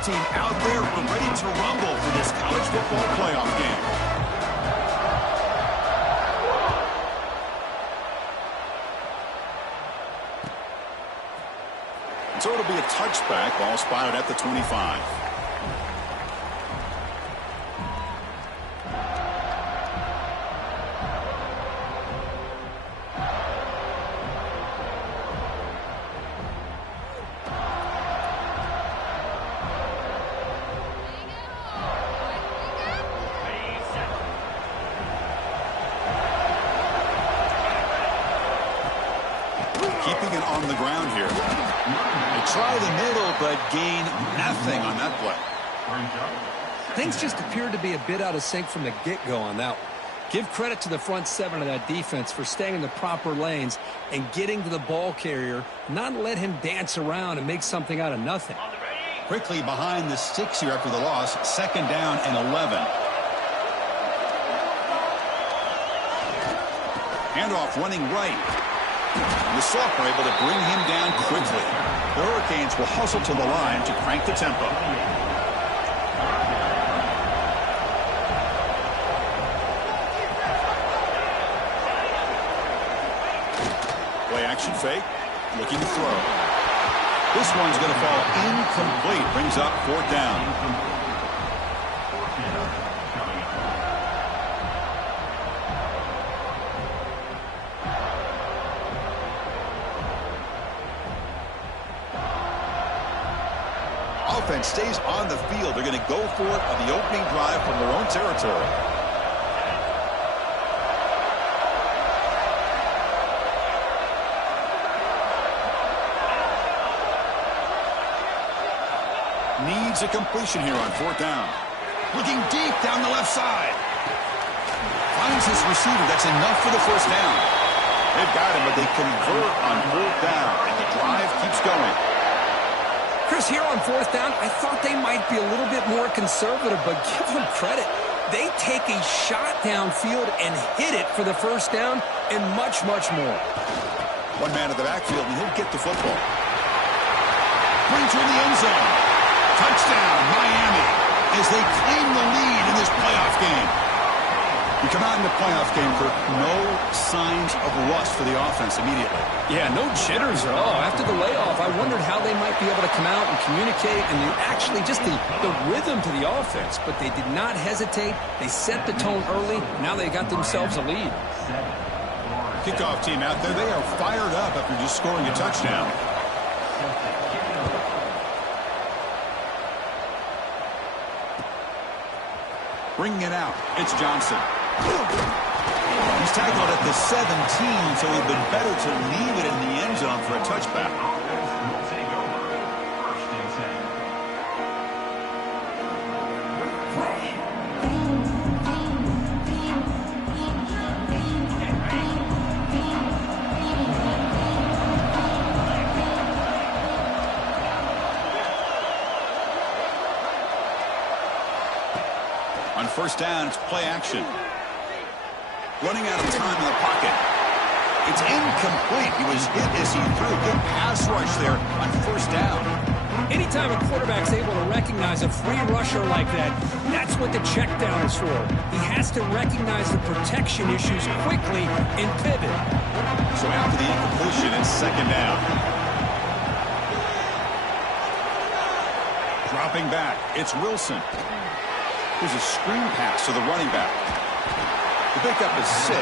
kickoff team out there ready to rumble for this college football playoff game. So it'll be a touchback, ball spotted at the 25. Keeping it on the ground here. They try the middle, but gain nothing on that play. Things just appeared to be a bit out of sync from the get-go on that one. Give credit to the front seven of that defense for staying in the proper lanes and getting to the ball carrier, not let him dance around and make something out of nothing. Quickly behind the sticks here after the loss, 2nd down and 11. Handoff running right. The Soft are able to bring him down quickly. The Hurricanes will hustle to the line to crank the tempo. Play action fake. Looking to throw. This one's going to fall incomplete. Brings up 4th down. Offense stays on the field. They're going to go for it on the opening drive from their own territory. Needs a completion here on 4th down. Looking deep down the left side. Finds his receiver. That's enough for the 1st down. They've got him, but they convert on 4th down, and the drive keeps going. Chris, here on 4th down, I thought they might be a little bit more conservative, but give them credit. They take a shot downfield and hit it for the 1st down and much, much more. One man at the backfield, and he'll get the football. Brings her in the end zone. Touchdown, Miami, as they claim the lead in this playoff game. You come out in the playoff game for no signs of rust for the offense immediately. Yeah, no jitters at all. After the layoff, I wondered how they might be able to come out and communicate and actually just the rhythm to the offense. But they did not hesitate. They set the tone early. Now they got themselves a lead. Kickoff team out there, they are fired up after just scoring a touchdown. Bringing it out, it's Johnson. He's tackled at the 17, so it would have been better to leave it in the end zone for a touchback. On 1st down, it's play action. Running out of time in the pocket. It's incomplete. He was hit as he threw a good pass rush there on 1st down. Anytime a quarterback's able to recognize a free rusher like that, that's what the check down is for. He has to recognize the protection issues quickly and pivot. So after the incompletion, it's 2nd down. Dropping back, it's Wilson. Here's a screen pass to the running back. The pickup is 6,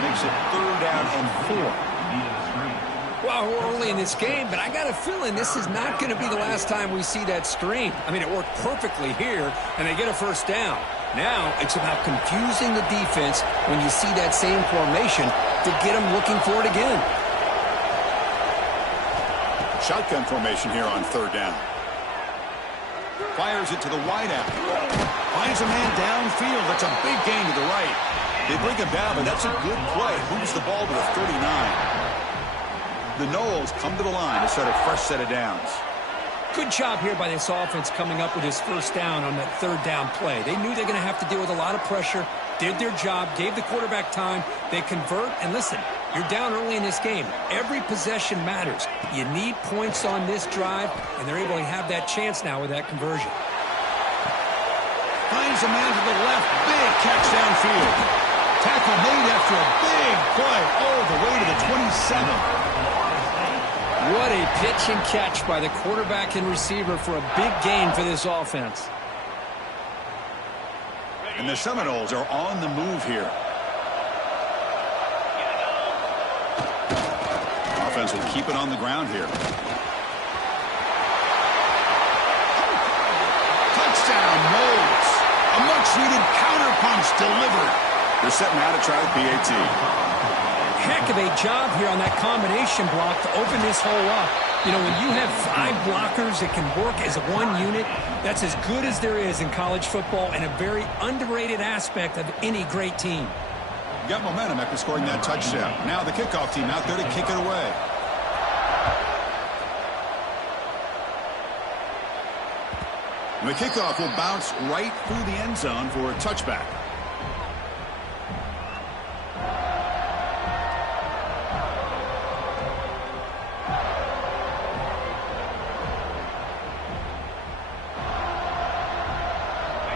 makes it 3rd down and 4. Well, we're early in this game, but I got a feeling this is not going to be the last time we see that screen. I mean, it worked perfectly here, and they get a 1st down. Now it's about confusing the defense when you see that same formation to get them looking for it again. Shotgun formation here on 3rd down. Fires it to the wideout. Finds a man downfield. That's a big gain to the right. They bring him down, but that's a good play. Moves the ball to the 39. The Noles come to the line to set a fresh set of downs. Good job here by this offense coming up with his 1st down on that 3rd down play. They knew they're going to have to deal with a lot of pressure, did their job, gave the quarterback time. They convert, and listen, you're down early in this game. Every possession matters. You need points on this drive, and they're able to have that chance now with that conversion. Finds a man to the left. Big catch downfield. Tackle made after a big play all the way to the 27. What a pitch and catch by the quarterback and receiver for a big gain for this offense. And the Seminoles are on the move here. Offense will keep it on the ground here. Touchdown, Moles. A much-needed counter-punch delivered. They're setting out to try the PAT. Heck of a job here on that combination block to open this hole up. You know, when you have 5 blockers that can work as one unit, that's as good as there is in college football and a very underrated aspect of any great team. Got momentum after scoring that touchdown. Now the kickoff team out there to kick it away. And the kickoff will bounce right through the end zone for a touchback.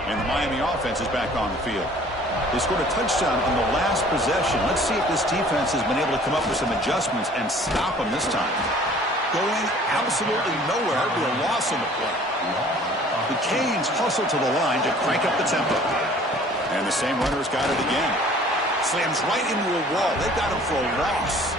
And the Miami offense is back on the field. They scored a touchdown on the last possession. Let's see if this defense has been able to come up with some adjustments and stop them this time. Going absolutely nowhere. It'll be a loss on the play. The Canes hustle to the line to crank up the tempo. And the same runner's got it again. Slams right into a wall. They've got him for a loss.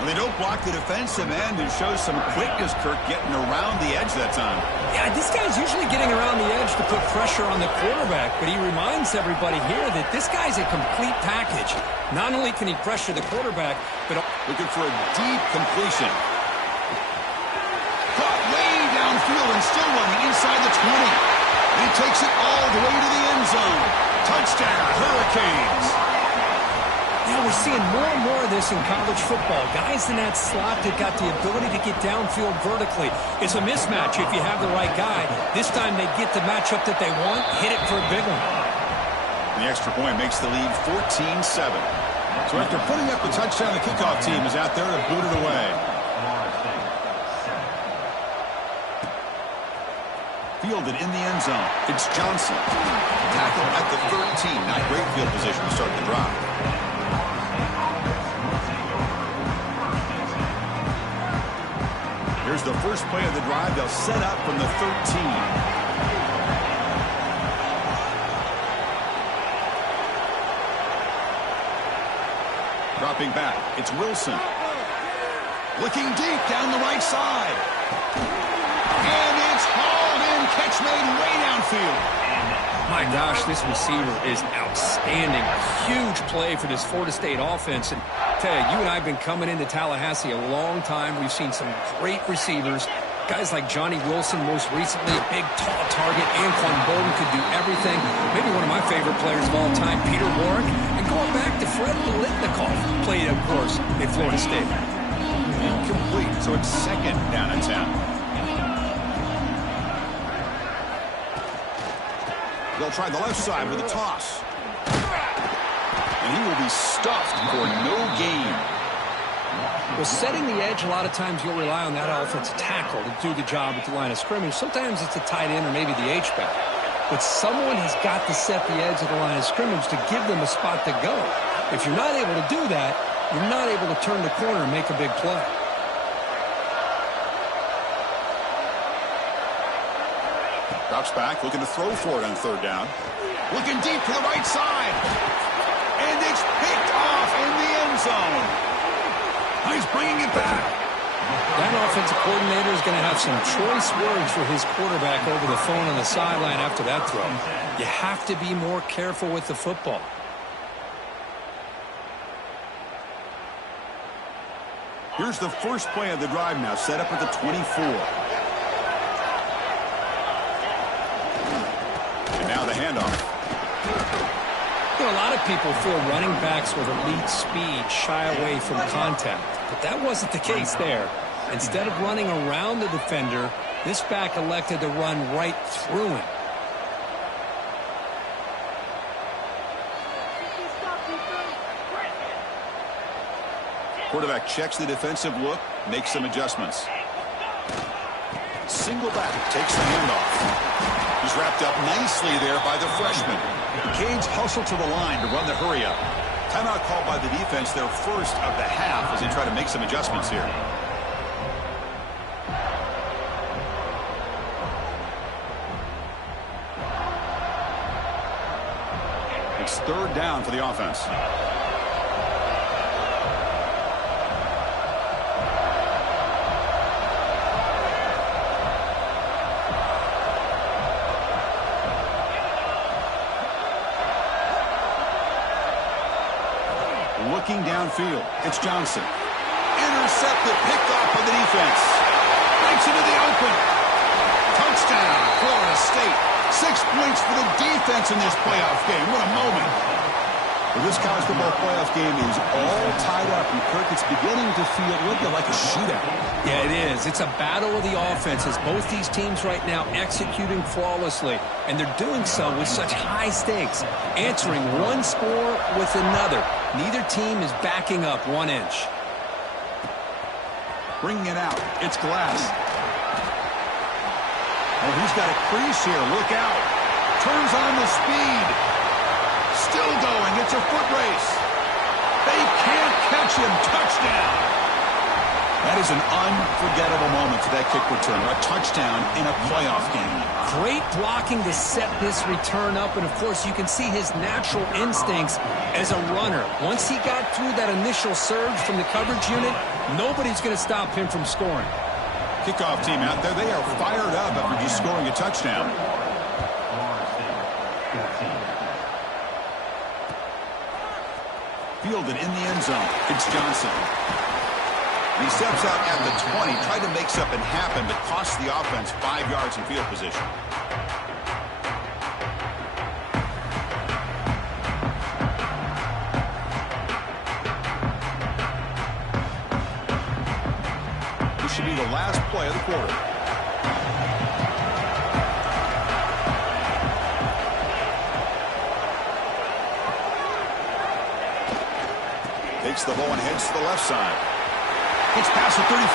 And they don't block the defensive end, who shows some quickness, Kirk, getting around the edge that time. Yeah, this guy's usually getting around the edge to put pressure on the quarterback, but he reminds everybody here that this guy's a complete package. Not only can he pressure the quarterback, but looking for a deep completion. Caught way downfield and still running inside the 20. He takes it all the way to the end zone. Touchdown, Hurricanes. Yeah, we're seeing more and more of this in college football. Guys in that slot that got the ability to get downfield vertically. It's a mismatch if you have the right guy. This time they get the matchup that they want, hit it for a big one. The extra point makes the lead 14-7. So after putting up the touchdown, the kickoff team is out there to boot it away. Fielded in the end zone. It's Johnson. Tackle at the 13. Not great field position to start the drive. Here's the first play of the drive. They'll set up from the 13. Dropping back, it's Wilson. Looking deep down the right side. And it's hauled in. Catch made way downfield. My gosh, this receiver is outstanding. Huge play for this Florida State offense. And tell you, you and I have been coming into Tallahassee a long time. We've seen some great receivers. Guys like Johnny Wilson, most recently, a big, tall target. Anquan Bolden could do everything. Maybe one of my favorite players of all time, Peter Warrick. And going back to Fred Biletnikoff, played, of course, at Florida State. Incomplete, so it's second down and 10. They'll try the left side with a toss. And he will be stuffed for no gain. Well, setting the edge, a lot of times you'll rely on that offensive tackle to do the job at the line of scrimmage. Sometimes it's a tight end or maybe the H-back. But someone has got to set the edge of the line of scrimmage to give them a spot to go. If you're not able to do that, you're not able to turn the corner and make a big play. Drops back, looking to throw for it on third down. Looking deep to the right side. And it's picked off in the end zone. He's bringing it back. That offensive coordinator is going to have some choice words for his quarterback over the phone on the sideline after that throw. You have to be more careful with the football. Here's the first play of the drive now, set up at the 24. And now the handoff. You know, a lot of people feel running backs with elite speed shy away from contact, but that wasn't the case there. Instead of running around the defender, this back elected to run right through him. Quarterback checks the defensive look, makes some adjustments. Single back, takes the handoff. He's wrapped up nicely there by the freshman. The Canes hustle to the line to run the hurry up. Timeout called by the defense, their first of the half, as they try to make some adjustments here. It's third down for the offense. Looking downfield, it's Johnson. Intercepted, picked off by the defense. Breaks into the open. Touchdown, Florida State. 6 points for the defense in this playoff game. What a moment. Well, this college football playoff game is all tied up, and Kirk, it's beginning to feel like a shootout. Yeah, it is. It's a battle of the offenses. Both these teams right now executing flawlessly, and they're doing so with such high stakes, answering one score with another. Neither team is backing up 1 inch. Bringing it out. It's Glass. Oh, he's got a crease here. Look out. Turns on the speed. Still going. It's a foot race. They can't catch him. Touchdown. That is an unforgettable moment for that kick return. A touchdown in a playoff game. Great blocking to set this return up, and of course you can see his natural instincts as a runner. Once he got through that initial surge from the coverage unit, nobody's going to stop him from scoring. Kickoff team out there, they are fired up after just scoring a touchdown. Fielded in the end zone. It's Johnson. He steps out at the 20, tried to make something happen, but cost the offense 5 yards in field position. This should be the last play of the quarter. Takes the ball and heads to the left side. Gets past the 35.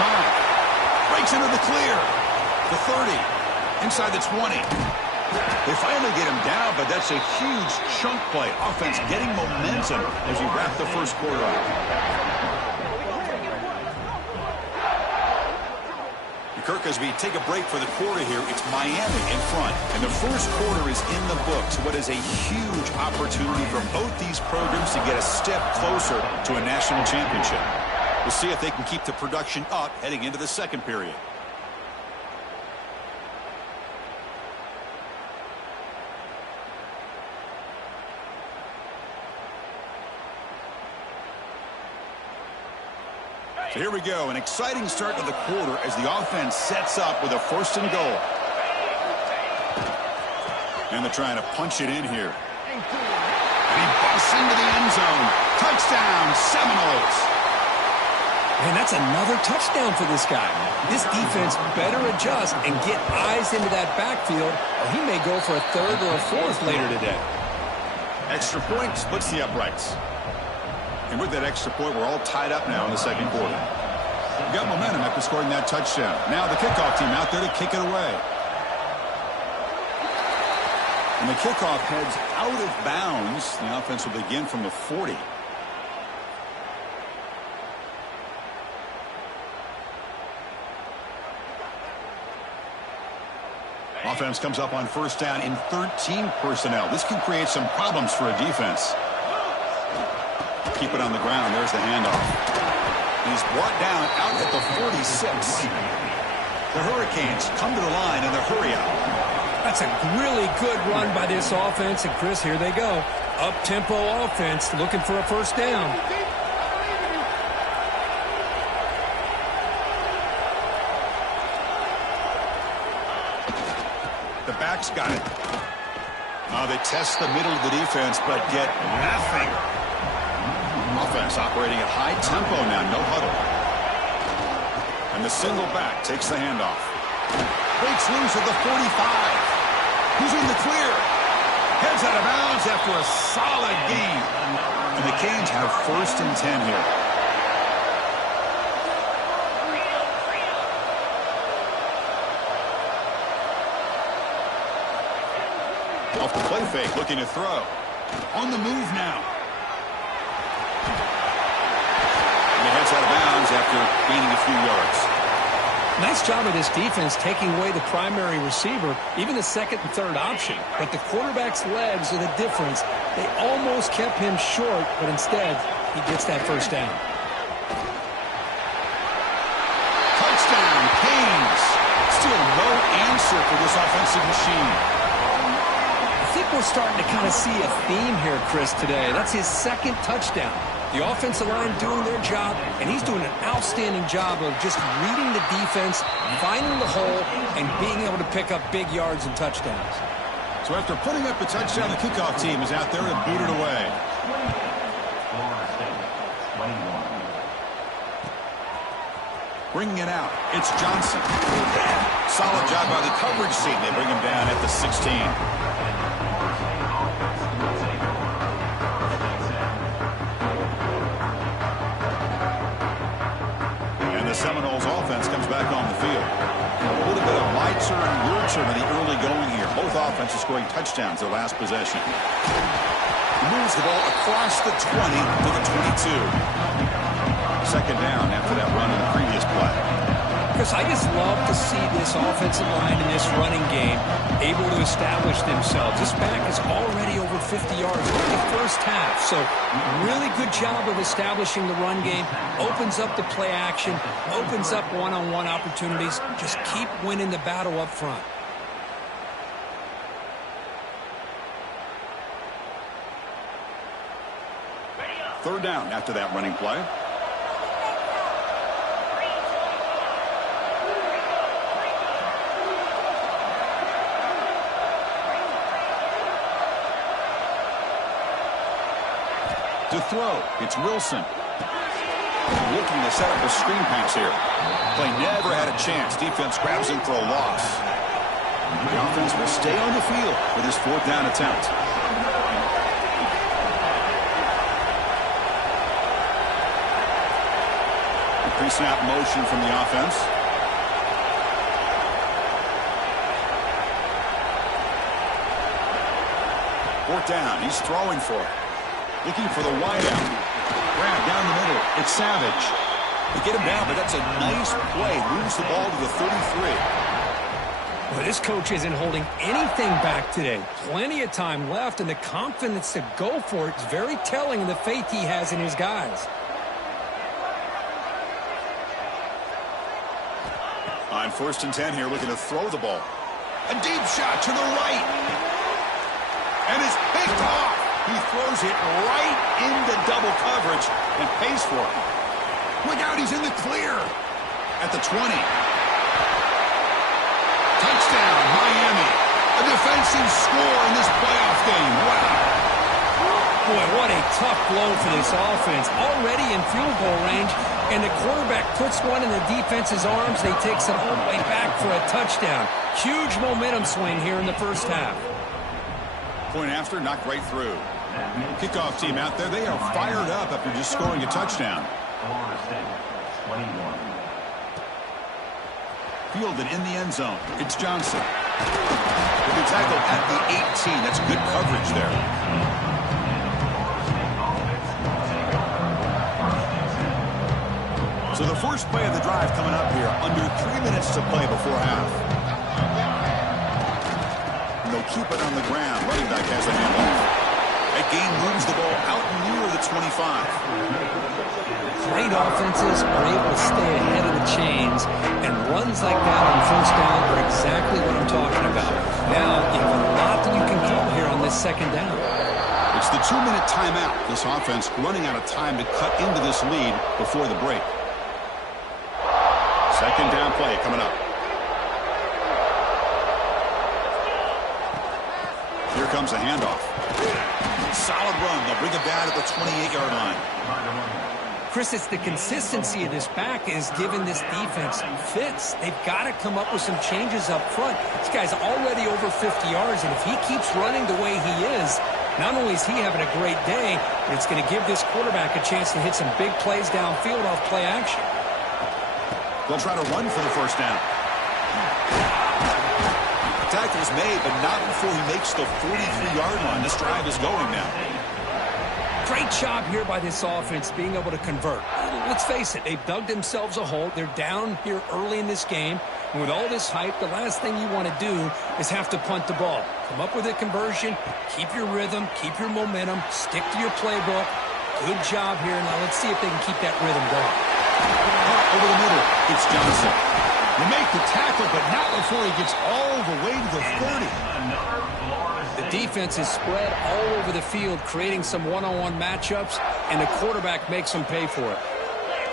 Breaks into the clear. The 30. Inside the 20. They finally get him down, but that's a huge chunk play. Offense getting momentum as you wrap the first quarter up. Kirk, as we take a break for the quarter here, it's Miami in front. And the first quarter is in the books. What is a huge opportunity for both these programs to get a step closer to a national championship. We'll see if they can keep the production up heading into the second period. So here we go, an exciting start to the quarter as the offense sets up with a 1st and goal. And they're trying to punch it in here. And he busts into the end zone. Touchdown, Seminoles. And that's another touchdown for this guy. This defense better adjust and get eyes into that backfield, or he may go for a 3rd or a 4th later today. Extra point splits the uprights. And with that extra point, we're all tied up now in the second quarter. We got momentum after scoring that touchdown. Now the kickoff team out there to kick it away. And the kickoff heads out of bounds. The offense will begin from the 40. Offense comes up on 1st down in 13 personnel. This can create some problems for a defense. Keep it on the ground. There's the handoff. He's brought down out at the 46. The Hurricanes come to the line in the hurry up. That's a really good run by this offense. And, Chris, here they go. Up-tempo offense looking for a 1st down. The back's got it. They test the middle of the defense, but get nothing. Offense operating at high tempo now, no huddle. And the single back takes the handoff. Breaks loose at the 45. He's in the clear. Heads out of bounds after a solid gain. And the Canes have 1st and 10 here. Off the play fake, looking to throw. On the move now. And he heads out of bounds after gaining a few yards. Nice job of this defense taking away the primary receiver, even the second and third option. But the quarterback's legs are the difference. They almost kept him short, but instead, he gets that first down. Touchdown, Canes. Still no answer for this offensive machine. I think we're starting to kind of see a theme here, Chris, today. That's his second touchdown. The offensive line doing their job, and he's doing an outstanding job of just reading the defense, finding the hole, and being able to pick up big yards and touchdowns. So after putting up a touchdown, the kickoff team is out there and boot it away. Bringing it out, it's Johnson. Solid job by the coverage team. They bring him down at the 16. Seminoles offense comes back on the field. A little bit of my turn, your turn in the early going here. Both offenses scoring touchdowns their last possession. Moves the ball across the 20 to the 22. Second down after that run in the previous play. Chris, I just love to see this offensive line in this running game able to establish themselves. This back is already over 50 yards in the first half. So really good job of establishing the run game. Opens up the play action. Opens up one-on-one opportunities. Just keep winning the battle up front. Third down after that running play. To throw, it's Wilson. Looking to set up a screen pass here. Play never had a chance. Defense grabs him for a loss. The offense will stay on the field with his fourth down attempt. A pre-snap motion from the offense. Fourth down, he's throwing for it. Looking for the wideout. Grab down the middle. It's Savage. They get him down, but that's a nice play. Moves the ball to the 33. Well, this coach isn't holding anything back today. Plenty of time left, and the confidence to go for it is very telling of the faith he has in his guys. On 1st and 10 here, looking to throw the ball. A deep shot to the right. And it's picked off. He throws it right into double coverage and pays for it. Look out, he's in the clear. At the 20. Touchdown, Miami. A defensive score in this playoff game. Wow. Boy, what a tough blow for this offense. Already in field goal range, and the quarterback puts one in the defense's arms. They takes it all the way back for a touchdown. Huge momentum swing here in the first half. Point after, knocked right through. Kickoff team out there, they are fired up after just scoring a touchdown. Fielded in the end zone. It's Johnson. With the tackle at the 18. That's good coverage there. So the first play of the drive coming up here. Under 3 minutes to play before half. And they'll keep it on the ground. Running back has a handoff. That game moves the ball out near the 25. Great offenses are able to stay ahead of the chains, and runs like that on first down are exactly what I'm talking about. Now, you have a lot that you can call here on this second down. It's the 2-minute timeout. This offense running out of time to cut into this lead before the break. Second down play coming up. Here comes a handoff. Solid run. They'll bring it down at the 28-yard line. Chris, it's the consistency of this back is giving this defense fits. They've got to come up with some changes up front. This guy's already over 50 yards, and if he keeps running the way he is, not only is he having a great day, but it's going to give this quarterback a chance to hit some big plays downfield off play action. They'll try to run for the first down. tackle's made, but not before he makes the 43-yard line. This drive is going now. Great job here by this offense being able to convert. Let's face it, they've dug themselves a hole. They're down here early in this game. And with all this hype, the last thing you want to do is have to punt the ball. Come up with a conversion, keep your rhythm, keep your momentum, stick to your playbook. Good job here. Now let's see if they can keep that rhythm going. Over the middle, it's Johnson. They make the tackle, but not before he gets all the way to the 30. The defense is spread all over the field, creating some one-on-one matchups, and the quarterback makes them pay for it.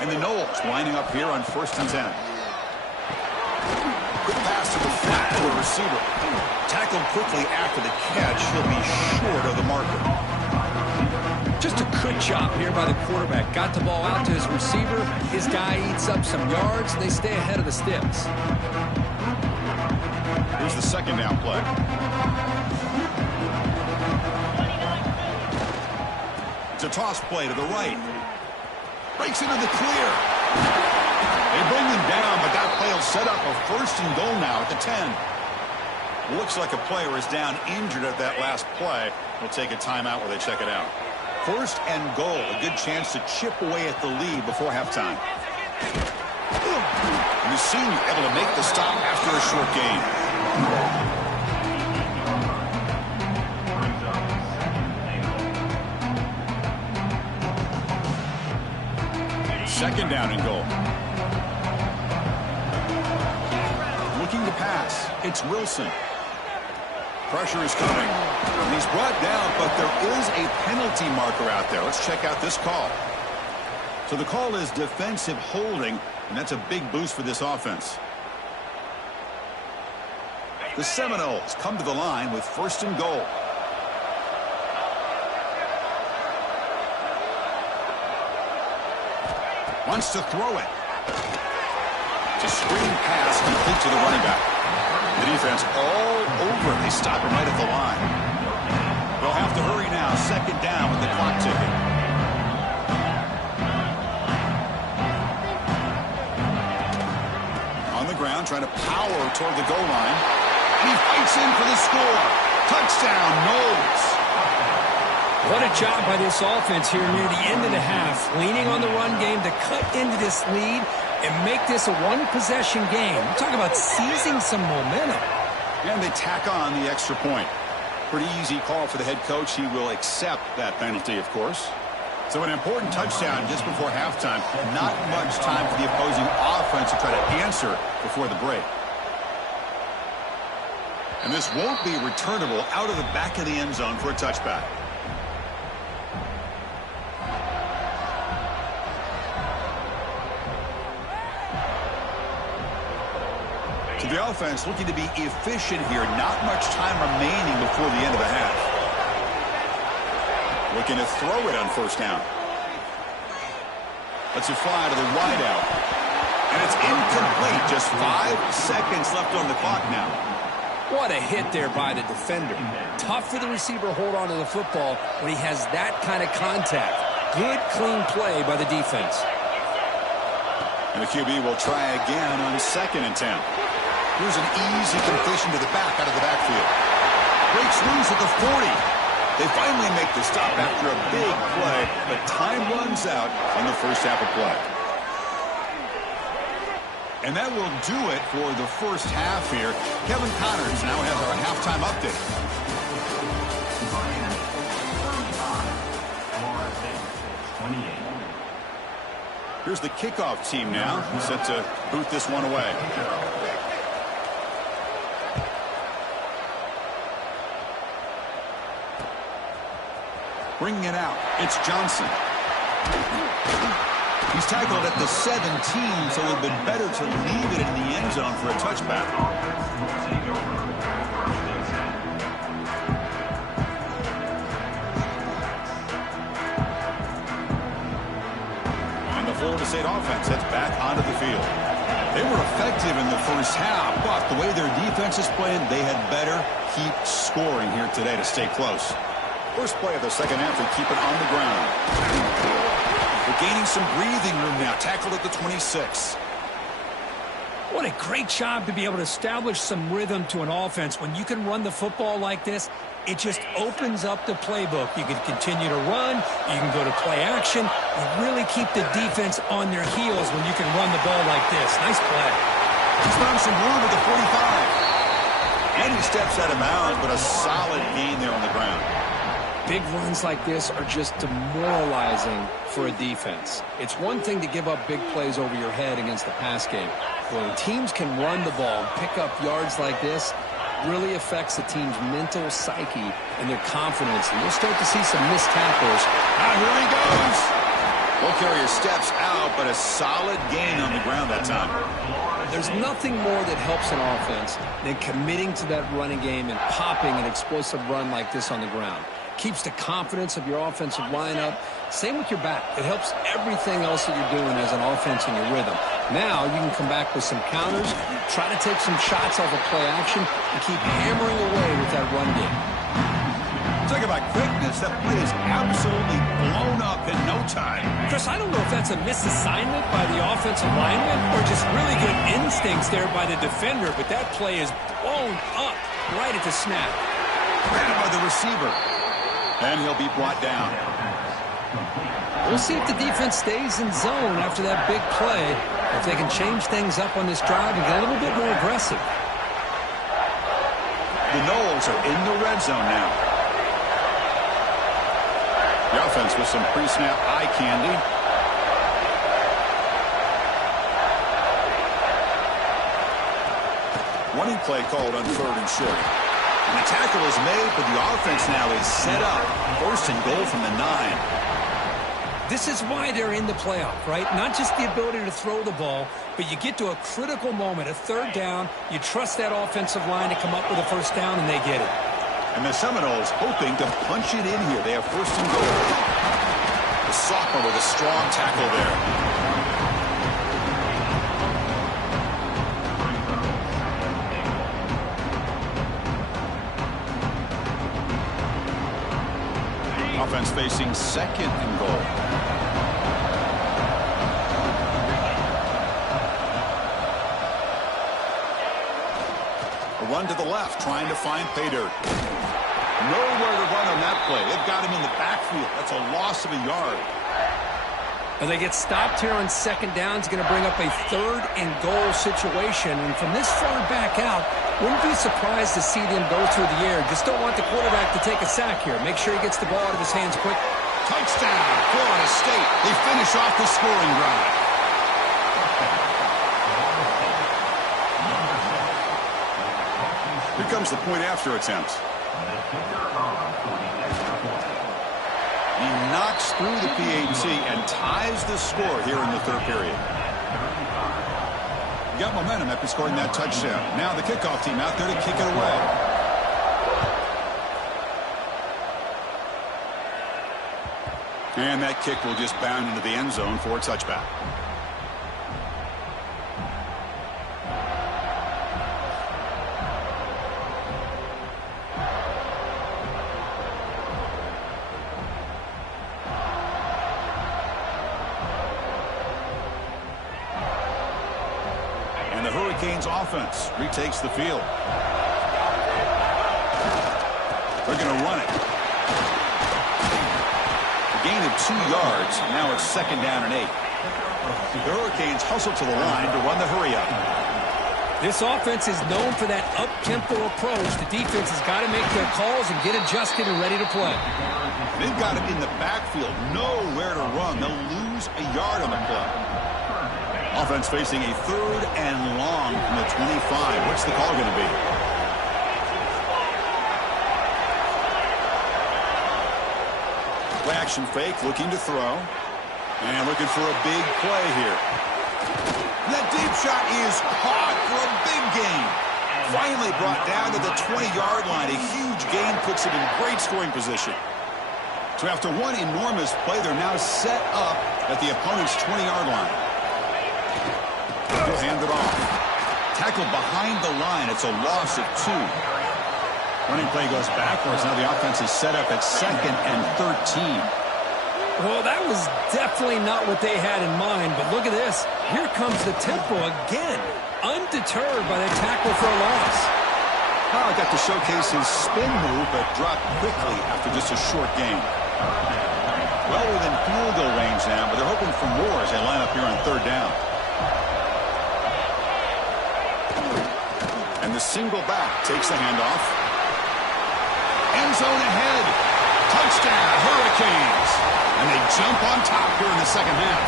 And the Knowles lining up here on 1st and 10. Quick pass to the flat to a receiver. Tackled quickly after the catch. He'll be short of the marker. Just a good job here by the quarterback. Got the ball out to his receiver. His guy eats up some yards. They stay ahead of the sticks. Here's the 2nd down play. It's a toss play to the right. Breaks into the clear. They bring him down, but that play will set up a 1st and goal now at the 10. Looks like a player is down injured at that last play. We'll take a timeout where they check it out. 1st and goal, a good chance to chip away at the lead before halftime. And the senior able to make the stop after a short gain. 2nd down and goal. Looking to pass. It's Wilson. Pressure is coming. And he's brought down, but there is a penalty marker out there. Let's check out this call. So the call is defensive holding, and that's a big boost for this offense. The Seminoles come to the line with 1st and goal. Wants to throw it. It's a screen pass complete to the running back. The defense all over. They stop him right at the line. They'll have to hurry now. 2nd down with the clock ticking. On the ground, trying to power toward the goal line. And he fights in for the score. Touchdown, Knowles. What a job by this offense here near the end of the half. Leaning on the run game to cut into this lead and make this a one-possession game. We're talking about seizing some momentum. And they tack on the extra point. Pretty easy call for the head coach. He will accept that penalty, of course. So an important touchdown just before halftime. Not much time for the opposing offense to try to answer before the break. And this won't be returnable out of the back of the end zone for a touchback. So the offense looking to be efficient here. Not much time remaining before the end of the half. Looking to throw it on 1st down. Lets it fly to the wideout. And it's incomplete. Just 5 seconds left on the clock now. What a hit there by the defender. Tough for the receiver to hold on to the football when he has that kind of contact. Good, clean play by the defense. And the QB will try again on 2nd and 10. Here's an easy completion to the back out of the backfield. Breaks loose at the 40. They finally make the stop after a big play, but time runs out on the 1st half of play. And that will do it for the 1st half here. Kevin Connors now has our halftime update. Here's the kickoff team now, set to boot this one away. Bringing it out, it's Johnson. He's tackled at the 17, so it would have been better to leave it in the end zone for a touchback. And the Florida State offense heads back onto the field. They were effective in the 1st half, but the way their defense is playing, they had better keep scoring here today to stay close. First play of the 2nd half, they keep it on the ground. They're gaining some breathing room now. Tackled at the 26. What a great job to be able to establish some rhythm to an offense. When you can run the football like this, it just opens up the playbook. You can continue to run. You can go to play action. You really keep the defense on their heels when you can run the ball like this. Nice play. He's found some room at the 45. And he steps out of bounds, but a solid gain there on the ground. Big runs like this are just demoralizing for a defense. It's one thing to give up big plays over your head against the pass game. When teams can run the ball and pick up yards like this, it really affects the team's mental psyche and their confidence. And you'll start to see some missed tackles. Here he goes. Ball carrier steps out, but a solid gain on the ground that time. There's nothing more that helps an offense than committing to that running game and popping an explosive run like this on the ground. Keeps the confidence of your offensive lineup. Same with your back. It helps everything else that you're doing as an offense in your rhythm. Now you can come back with some counters, try to take some shots off of play action, and keep hammering away with that run game. Talk about quickness. That play is absolutely blown up in no time. Chris, I don't know if that's a misassignment by the offensive lineman or just really good instincts there by the defender, but that play is blown up right at the snap. Grabbed by the receiver. And he'll be brought down. We'll see if the defense stays in zone after that big play. If they can change things up on this drive and get a little bit more aggressive. The Noles are in the red zone now. The offense with some pre-snap eye candy. Running play called on 3rd and short. And the tackle is made, but the offense now is set up. 1st and goal from the 9. This is why they're in the playoff, right? Not just the ability to throw the ball, but you get to a critical moment, a 3rd down. You trust that offensive line to come up with a 1st down, and they get it. And the Seminoles hoping to punch it in here. They have 1st and goal. The sophomore with a strong tackle there. Offense facing 2nd and goal. A run to the left, trying to find pay dirt. Nowhere to run on that play. They've got him in the backfield. That's a loss of a yard. And they get stopped here on 2nd down. It's going to bring up a 3rd and goal situation. And from this far back out, wouldn't be surprised to see them go through the air. Just don't want the quarterback to take a sack here. Make sure he gets the ball out of his hands quick. Touchdown, Florida State. They finish off the scoring drive. Here comes the point after attempt. He knocks through the PAT and ties the score here in the 3rd period. Got momentum after scoring that touchdown. Now the kickoff team out there to kick it away. And that kick will just bound into the end zone for a touchback. And the Hurricanes offense retakes the field. They're going to run it. A gain of 2 yards. Now it's 2nd down and 8. The Hurricanes hustle to the line to run the hurry up. This offense is known for that up-tempo approach. The defense has got to make their calls and get adjusted and ready to play. They've got it in the backfield. Nowhere to run. They'll lose a yard on the play. Offense facing a 3rd and long from the 25. What's the call going to be? Play action fake, looking to throw. And looking for a big play here. That deep shot is caught for a big gain. Finally brought down to the 20-yard line. A huge gain puts it in great scoring position. So after one enormous play, they're now set up at the opponent's 20-yard line. He'll hand it off. Tackled behind the line. It's a loss of 2. Running play goes backwards. Now the offense is set up at 2nd and 13. Well, that was definitely not what they had in mind, but look at this. Here comes the tempo again, undeterred by the tackle for a loss. Oh, got to showcase his spin move, but dropped quickly after just a short gain. Well within field goal range now, but they're hoping for more as they line up here on third down. And the single back takes the handoff. End zone ahead. Touchdown, Hurricanes. And they jump on top here in the second half.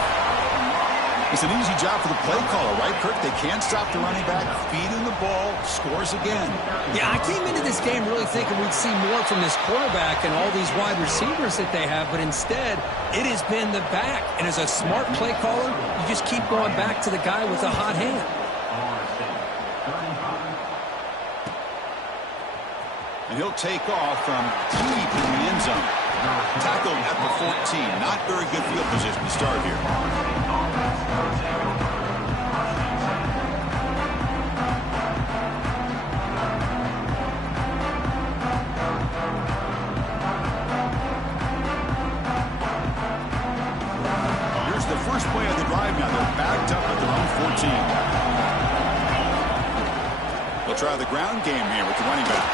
It's an easy job for the play caller, right, Kirk? They can't stop the running back, feed him the ball, scores again. Yeah, I came into this game really thinking we'd see more from this quarterback and all these wide receivers that they have, but instead, it has been the back. And as a smart play caller, you just keep going back to the guy with a hot hand. And he'll take off from deep in the end zone. Tackled at the 14. Not very good field position to start here. Here's the first play of the drive now. They're backed up at their own 14. They'll try the ground game here with the running back.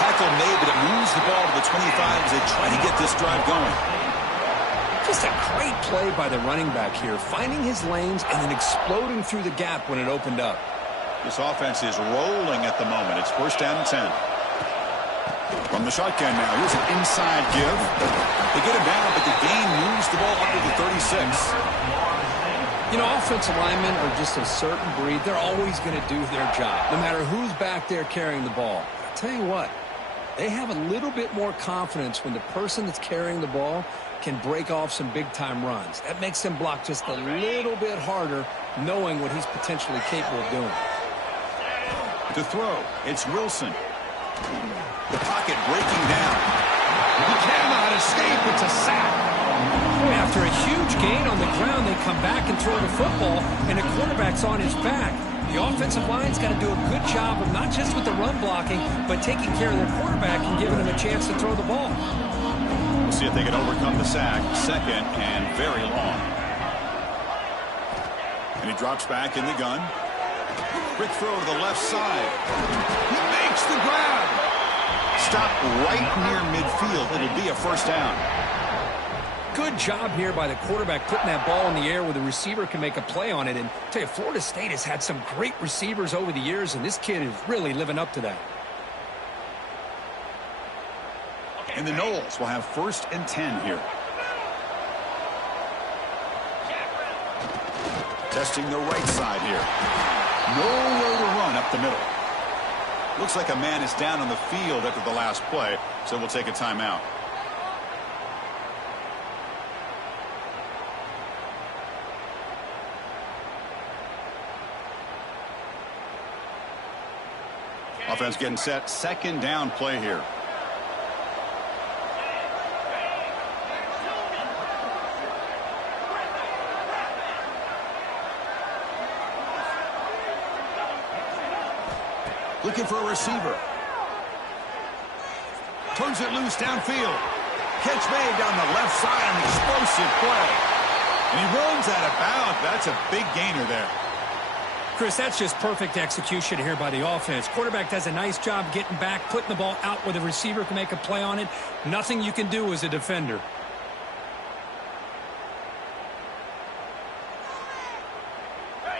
Tackle made, but it moves the ball to the 25 as they try to get this drive going. Just a great play by the running back here, finding his lanes and then exploding through the gap when it opened up. This offense is rolling at the moment. It's first down and 10. From the shotgun now, here's an inside give. They get him down, but the gain moves the ball up to the 36. You know, offensive linemen are just a certain breed. They're always going to do their job, no matter who's back there carrying the ball. I'll tell you what, they have a little bit more confidence when the person that's carrying the ball can break off some big-time runs. That makes them block just a little bit harder, knowing what he's potentially capable of doing. To throw, it's Wilson. The pocket breaking down. He cannot escape. It's a sack. After a huge gain on the ground, they come back and throw the football, and the quarterback's on his back. The offensive line's got to do a good job of not just with the run blocking, but taking care of their quarterback and giving him a chance to throw the ball. We'll see if they can overcome the sack. Second and very long. And he drops back in the gun. Quick throw to the left side. He makes the grab. Stop right near midfield. It'll be a first down. Good job here by the quarterback putting that ball in the air where the receiver can make a play on it. And I'll tell you, Florida State has had some great receivers over the years, and this kid is really living up to that. And the Noles will have first and 10 here. Testing the right side here. Nowhere to run up the middle. Looks like a man is down on the field after the last play, so we'll take a timeout. Offense getting set. Second down play here. Looking for a receiver. Turns it loose downfield. Catch made down the left side. An explosive play. And he runs out of bounds. That's a big gainer there. Chris, that's just perfect execution here by the offense. Quarterback does a nice job getting back, putting the ball out where the receiver can make a play on it. Nothing you can do as a defender.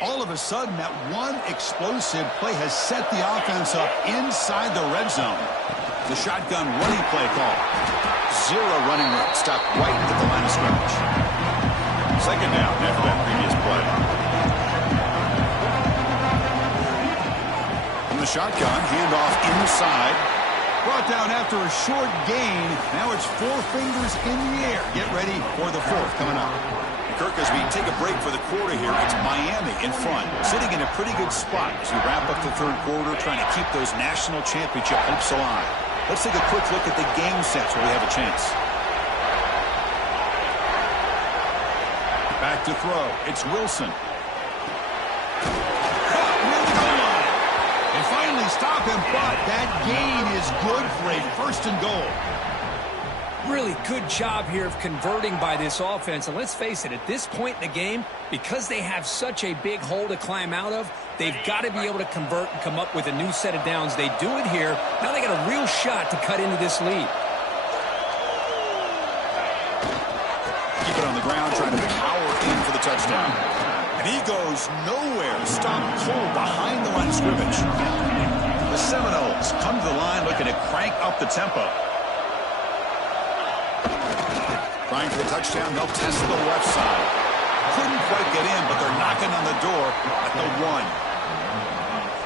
All of a sudden, that one explosive play has set the offense up inside the red zone. The shotgun running play call. Zero running room. Stopped right at the line of scrimmage. Second down after that previous play. From the shotgun, handoff inside. Brought down after a short gain. Now it's four fingers in the air. Get ready for the fourth coming up. Kirk, as we take a break for the quarter here, it's Miami in front, sitting in a pretty good spot as we wrap up the third quarter, trying to keep those national championship hopes alive. Let's take a quick look at the game sets where we have a chance. Back to throw. It's Wilson. Caught near the goal line. And finally stop him, but that gain is good for a first and goal. Really good job here of converting by this offense. And let's face it, at this point in the game, because they have such a big hole to climb out of, they've got to be able to convert and come up with a new set of downs. They do it here. Now they got a real shot to cut into this lead. Keep it on the ground, trying to power in for the touchdown. And he goes nowhere. Stopped cold behind the line of scrimmage. The Seminoles come to the line looking to crank up the tempo. Trying for the touchdown, they'll test the left side. Couldn't quite get in, but they're knocking on the door at the 1.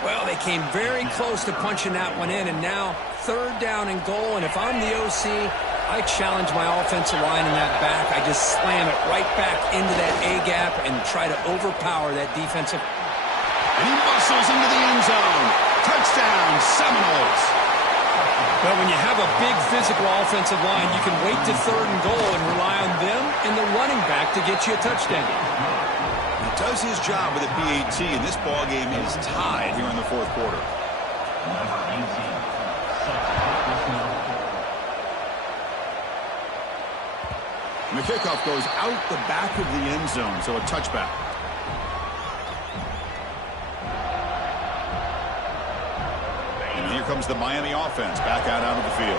Well, they came very close to punching that one in, and now 3rd down and goal. And if I'm the OC, I challenge my offensive line in that back. I just slam it right back into that A-gap and try to overpower that defensive. And he muscles into the end zone. Touchdown, Seminoles. Well, when you have a big physical offensive line, you can wait to 3rd and goal and rely on them and the running back to get you a touchdown. He does his job with a PAT, and this ball game is tied here in the 4th quarter. And the kickoff goes out the back of the end zone, so a touchback. Here comes the Miami offense back out onto the field.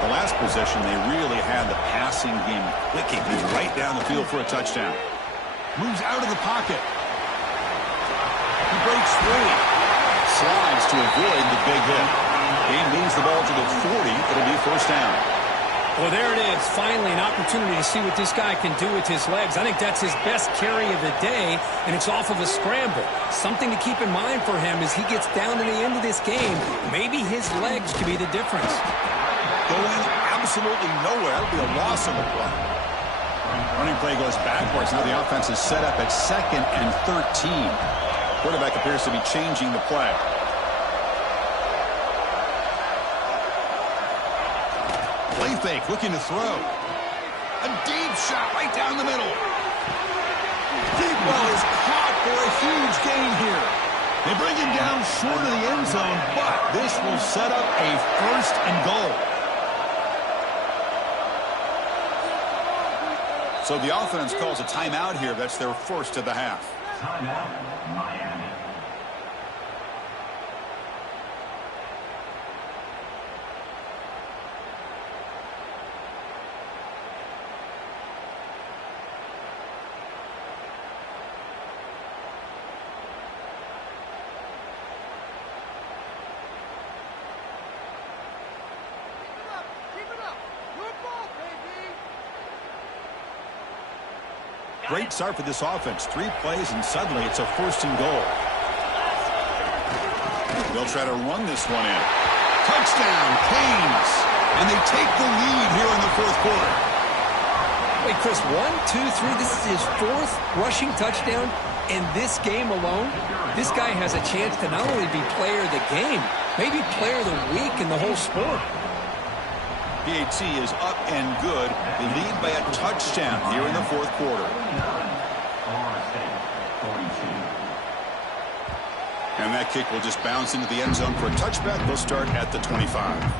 The last possession, they really had the passing game clicking. He's right down the field for a touchdown. Moves out of the pocket. He breaks free. Slides to avoid the big hit. He moves the ball to the 40. It'll be 1st down. Well, there it is. Finally, an opportunity to see what this guy can do with his legs. I think that's his best carry of the day, and it's off of a scramble. Something to keep in mind for him as he gets down to the end of this game. Maybe his legs could be the difference. Going absolutely nowhere. That'll be a loss on the play. Running play goes backwards. Now the offense is set up at 2nd and 13. Quarterback appears to be changing the play. Play fake, looking to throw. A deep shot right down the middle. Deep ball is caught for a huge gain here. They bring him down short of the end zone, but this will set up a 1st and goal. So the offense calls a timeout here. That's their 1st of the half. Timeout, Miami. Great start for this offense. 3 plays, and suddenly it's a 1st and goal. They'll try to run this one in. Touchdown, Canes. And they take the lead here in the 4th quarter. Wait, Chris, 1, 2, 3. This is his 4th rushing touchdown in this game alone. This guy has a chance to not only be player of the game, maybe player of the week in the whole sport. PAT is up and good. They lead by a touchdown here in the 4th quarter. And that kick will just bounce into the end zone for a touchback. They'll start at the 25.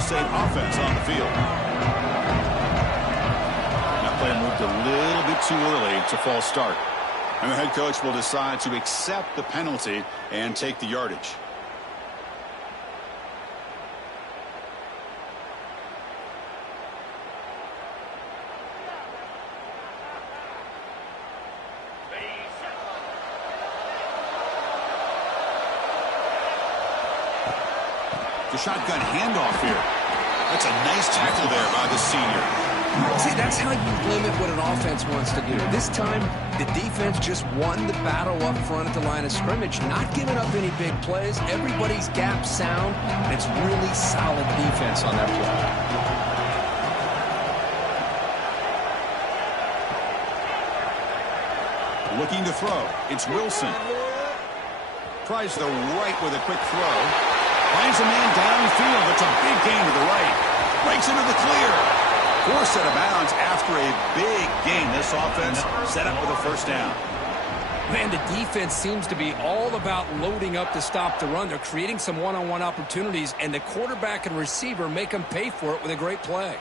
State offense on the field. That play moved a little bit too early to false start. And the head coach will decide to accept the penalty and take the yardage. The shotgun handoff here. That's a nice tackle there by the senior. See, that's how you limit what an offense wants to do. This time, the defense just won the battle up front at the line of scrimmage, not giving up any big plays. Everybody's gap sound, and it's really solid defense on that play. Looking to throw. It's Wilson. Tries the right with a quick throw. Finds a man downfield. It's a big gain to the right. Breaks into the clear. Forced out of bounds after a big gain. This offense set up with a first down. Man, the defense seems to be all about loading up to stop the run. They're creating some one-on-one opportunities, and the quarterback and receiver make them pay for it with a great play.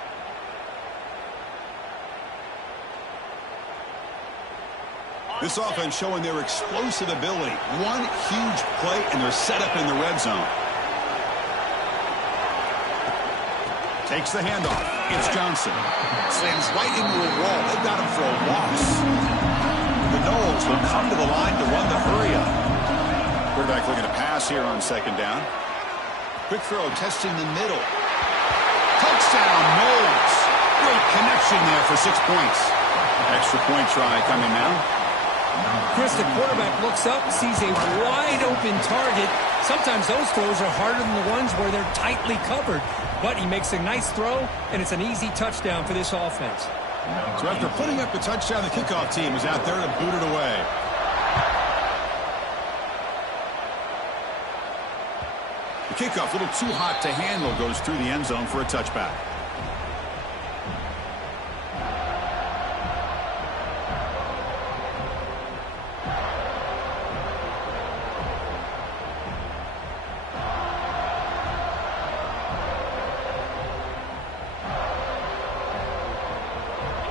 This offense showing their explosive ability. One huge play, and they're set up in the red zone. Takes the handoff. It's Johnson. Slams right into a wall. They've got him for a loss. The Noles will come to the line to run the hurry-up. Quarterback looking to pass here on second down. Quick throw, testing the middle. Touchdown, Noles. Great connection there for 6 points. Extra point try coming now. Chris, the quarterback looks up, sees a wide-open target. Sometimes those throws are harder than the ones where they're tightly covered. But he makes a nice throw, and it's an easy touchdown for this offense. So after putting up a touchdown, the kickoff team is out there to boot it away. The kickoff, a little too hot to handle, goes through the end zone for a touchback.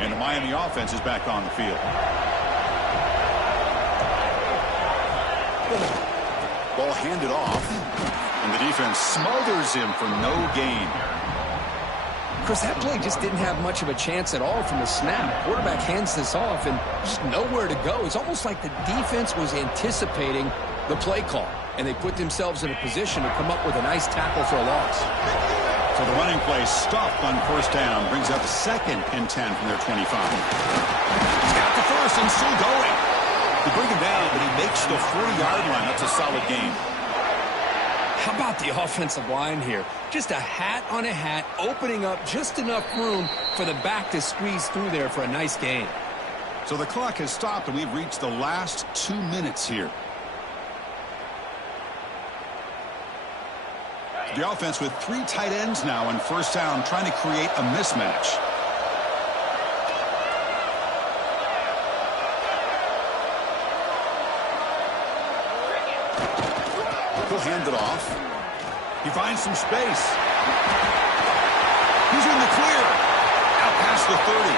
And the Miami offense is back on the field. Ball handed off, and the defense smothers him for no gain. Chris, that play just didn't have much of a chance at all from the snap. Quarterback hands this off, and just nowhere to go. It's almost like the defense was anticipating the play call, and they put themselves in a position to come up with a nice tackle for a loss. So the running play stopped on first down. Brings out the 2nd and 10 from their 25. He's got the first and still going. They bring him down, but he makes the 40-yard line. That's a solid gain. How about the offensive line here? Just a hat on a hat, opening up just enough room for the back to squeeze through there for a nice gain. So the clock has stopped, and we've reached the last 2 minutes here. The offense with 3 tight ends now on first down, trying to create a mismatch. He'll hand it off. He finds some space. He's in the clear. Out past the 30.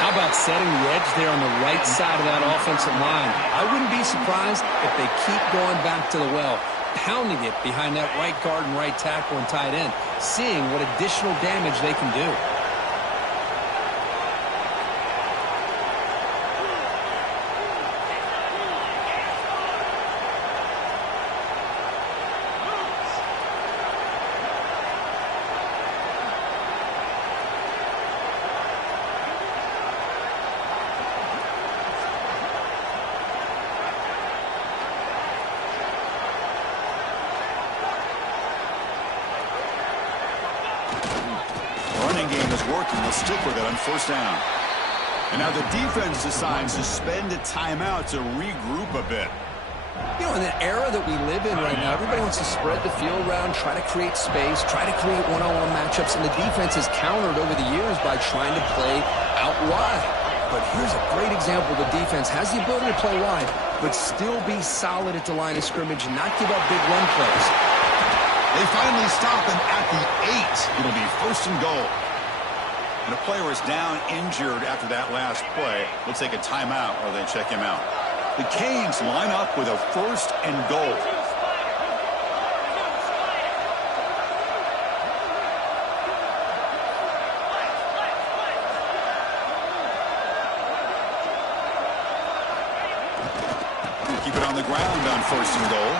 How about setting the edge there on the right side of that offensive line? I wouldn't be surprised if they keep going back to the well, pounding it behind that right guard and right tackle and tight end, seeing what additional damage they can do. Working, they'll stick with it on first down. And now the defense decides to spend a timeout to regroup a bit. You know, in the era that we live in right now, everybody wants to spread the field around, try to create space, try to create one-on-one matchups, and the defense has countered over the years by trying to play out wide. But here's a great example. The defense has the ability to play wide, but still be solid at the line of scrimmage and not give up big run plays. They finally stop him at the 8. It'll be first and goal. And a player is down injured after that last play. We'll take a timeout while they check him out. The Canes line up with a first and goal. Keep it on the ground on first and goal.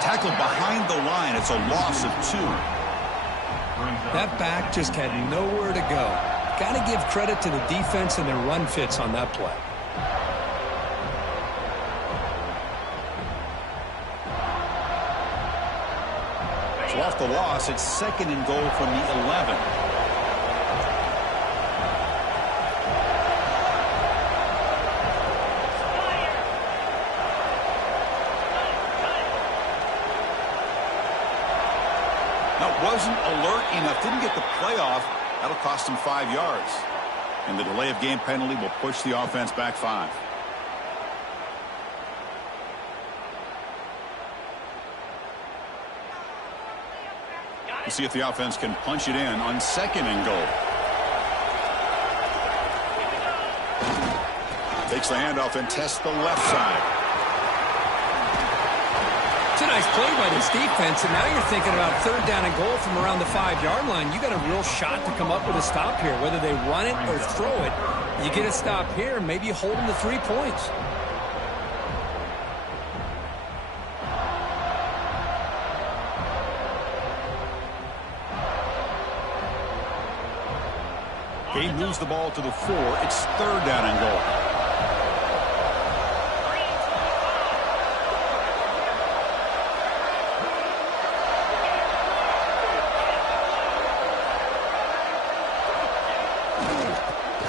Tackled behind the line. It's a loss of 2. That back just had nowhere to go. Got to give credit to the defense and their run fits on that play. So off the loss, it's second and goal from the 11. wasn't alert enough, didn't get the playoff. That'll cost him 5 yards. And the delay of game penalty will push the offense back 5. We'll see if the offense can punch it in on 2nd and goal. Takes the handoff and tests the left side. It's a nice play by this defense, and now you're thinking about 3rd down and goal from around the 5-yard line. You got a real shot to come up with a stop here. Whether they run it or throw it, you get a stop here, and maybe you hold them to 3 points. He moves the ball to the 4. It's 3rd down and goal.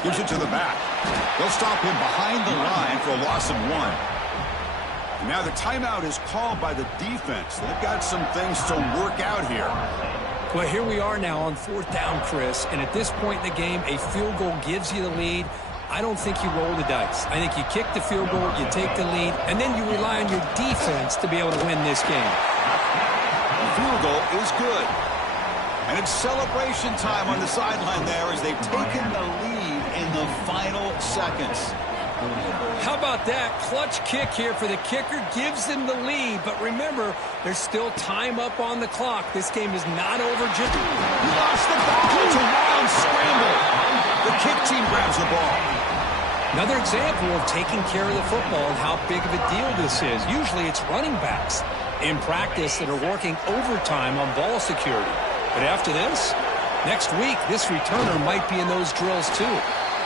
Gives it to the back. They'll stop him behind the line for a loss of 1. And now the timeout is called by the defense. They've got some things to work out here. Well, here we are now on 4th down, Chris, and at this point in the game, a field goal gives you the lead. I don't think you roll the dice. I think you kick the field goal, you take the lead, and then you rely on your defense to be able to win this game. The field goal is good. And it's celebration time on the sideline there as they've taken the lead in the final seconds. How about that? Clutch kick here for the kicker, gives them the lead. But remember, there's still time up on the clock. This game is not over just... He lost the ball. It's a wild scramble. The kick team grabs the ball. Another example of taking care of the football and how big of a deal this is. Usually it's running backs in practice that are working overtime on ball security. But after this, next week, this returner might be in those drills too.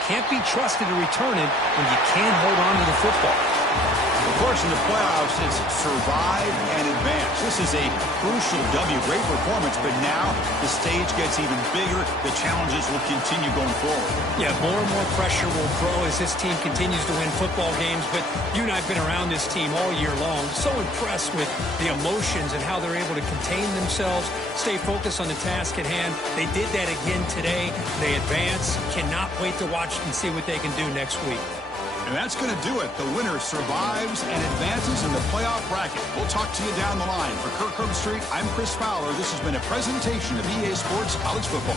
Can't be trusted to return it when you can't hold on to the football. Of course, in the playoffs, it's survive and advance. This is a crucial W. Great performance, but now the stage gets even bigger. The challenges will continue going forward. Yeah, more and more pressure will grow as this team continues to win football games. But you and I have been around this team all year long. So impressed with the emotions and how they're able to contain themselves, stay focused on the task at hand. They did that again today. They advance. Cannot wait to watch and see what they can do next week. And that's going to do it. The winner survives and advances in the playoff bracket. We'll talk to you down the line. For Kirk Herbstreit, I'm Chris Fowler. This has been a presentation of EA Sports College Football.